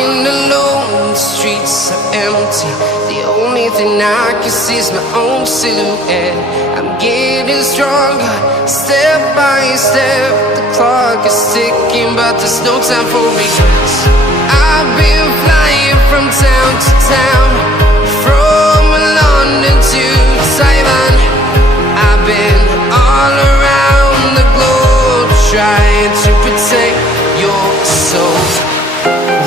walking alone, the streets are empty. The only thing I can see is my own silhouette. I'm getting stronger, step by step. The clock is ticking, but there's no time for regrets. I've been flying from town to town, from London to Taiwan. I've been all around the globe, trying to protect your soul.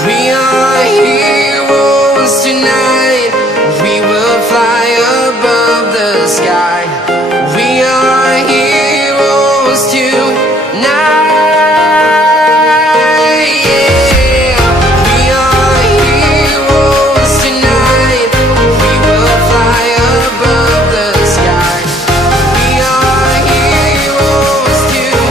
We are heroes tonight. We will fly above the sky. We are heroes tonight. Yeah. We are heroes tonight. We will fly above the sky. We are heroes tonight.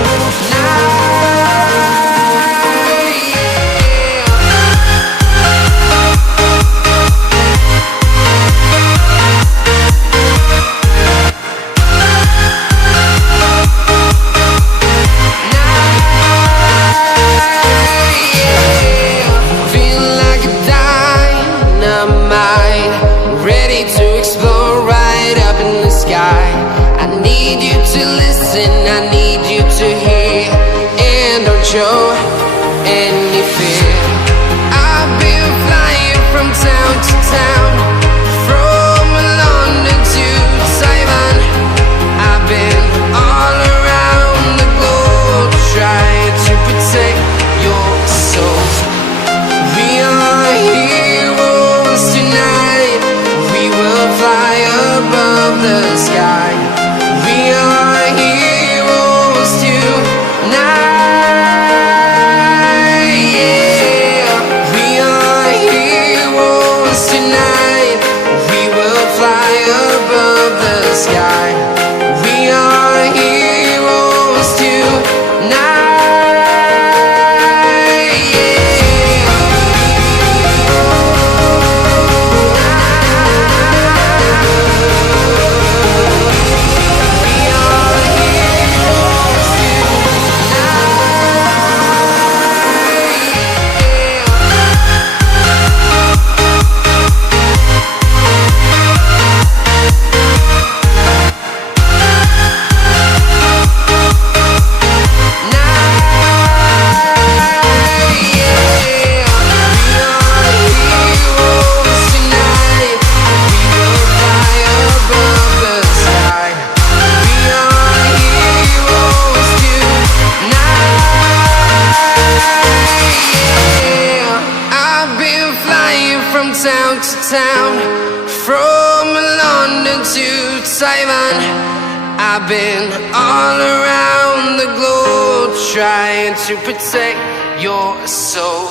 Ready to explore right up in the sky. I need you to listen, I need you to hear, and don't show any fear. I've been flying from town to town, from London to Taiwan. I've been all around the globe, trying to protect your soul. We are heroes tonight. We will fly above the sky. We are heroes tonight. Yeah. We are heroes tonight. We will fly above the sky. We are heroes tonight. Town to town, from London to Taiwan. I've been all around the globe, trying to protect your soul.